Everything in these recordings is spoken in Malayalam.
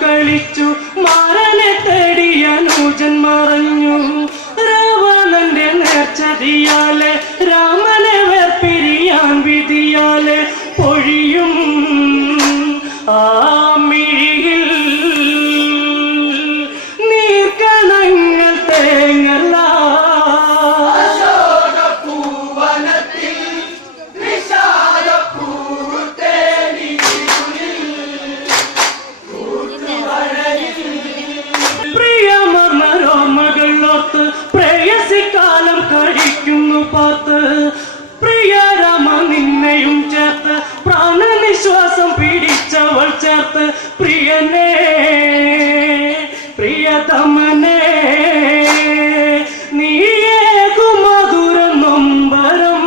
കളിച്ചു മാരനെ തേടിയ നൂജൻ മറഞ്ഞു. രാവണന്റെ നേർച്ചതിയാലെ രാമനെ വേർപിരിയാൻ വിധിയാലെ പൊഴിയും ആ മിഴിയിൽ നീർക്കണങ്ങൾ തേങ്ങല്ല. പ്രേയസിക്കാലം കഴിക്കുന്നു പാത്ത് പ്രിയ രാമ നിന്നെയും ചേർത്ത് പ്രാണനിശ്വാസം പിടിച്ചവൾ ചേർത്ത് പ്രിയനേ പ്രിയതമനേ നീയേകു മധുര നൊമ്പരം.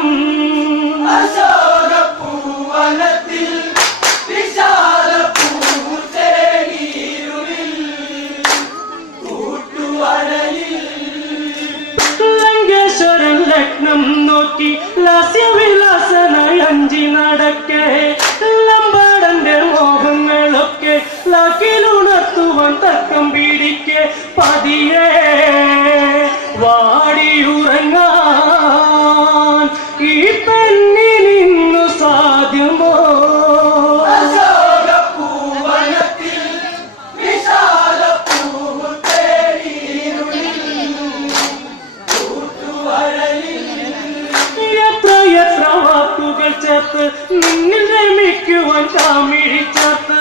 ലഗ്നം നോക്കി ലാസ്യവിലാസനായി അഞ്ചി നടക്കെ ലമ്പാടന്റെ മോഹങ്ങളൊക്കെ ലാക്കിലുണർത്തുവാൻ തക്കം പിടിക്കെ പതിയെ വാടിയുറങ്ങാൻ ഈ പെണ്ണിനിന്നു സാധ്യമോ? ചേർത്ത് നിന്നിൽ രമിക്കുവാൻ കാമിഴിച്ചേർത്ത്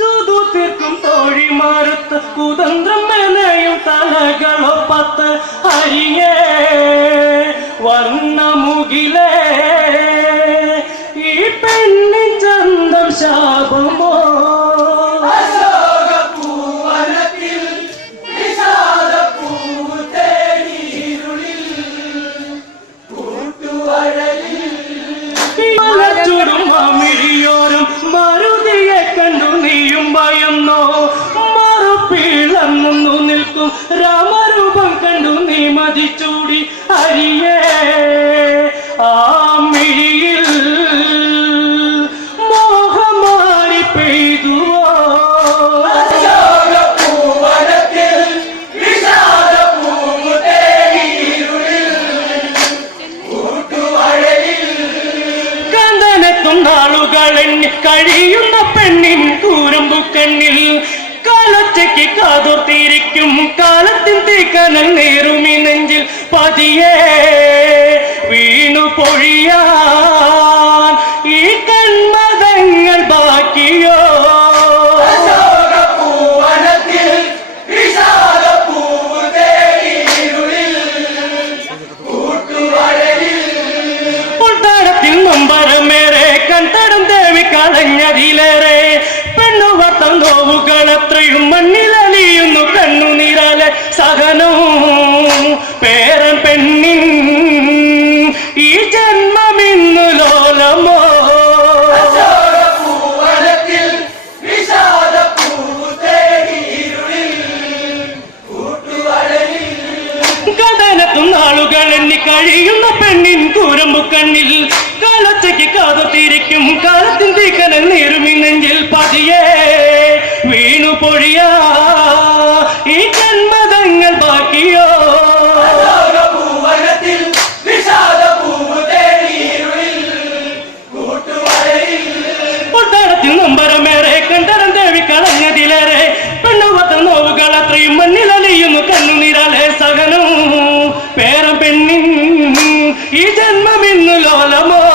ദൂതു തീർക്കും തോഴിമാരത്ത് കുതന്ത്രം മെനയും തലകളൊപ്പത്ത് ഹരിയേ വർണ്ണമുകിലേ ഈ പെണ്ണിൻ ചന്തം ശാപമോ? മരുതിയെ കണ്ടു നീയും ഭയന്നോ? മറുപിളന്നു നിൽക്കും രാമരൂപം കണ്ടു നീ മതിച്ചൂടി ഹരിയേ ആ മിഴിയിൽ മോഹമാരി പെയ്തുവോ? അശോകപൂവനത്തിൽ വിഷാദ കഴിയുന്ന പെണ്ണിൻ കൂരമ്പു കണ്ണിൽ കാലൊച്ചയ്ക്ക് കാതോർത്തിരിക്കും കാലത്തിൻ തീക്കനൽ നേറുമി നെഞ്ചിൽ പതിയെ വീണു പൊഴിയാൻ ഈ കൺമതങ്ങൾ ബാക്കിയോ നൊമ്പരമേറെ കൺതടം ദേവി കളഞ്ഞതിലേറെ പെണ്ണുവട്ടം നോവുകൾ അത്രയും മണ്ണിലലിയുന്നു കണ്ണുനീരാലെ സഹനവും പേരൻ പെണ്ണിൻ ഈ ജന്മമിന്നു ലോലമോ കഥനത്തും നാളുകൾ എണ്ണി കഴിയുന്ന പെണ്ണിൻ കൂരമ്പു കണ്ണിൽ കാലൊച്ചയ്ക്ക് കാതോർത്തിരിക്കും കാലത്തിൻ തീക്കനൽ നേരുമി നെഞ്ചിൽ പതിയെ വീണു പൊഴിയാ ഈ ജന്മതങ്ങൾ ബാക്കിയോ പൊട്ടാടത്തിൽ നൊമ്പരമേറെ കണ്ടടം ദേവി കളഞ്ഞതിലേറെ പെണ്ണുവത്ത നോവുകൾ അത്രയും മണ്ണിലലിയുന്നു കണ്ണുനീരാലെ സഹനവും പേരം പെണ്ണിൻ ഈ ജന്മമിന്നു ലോലമോ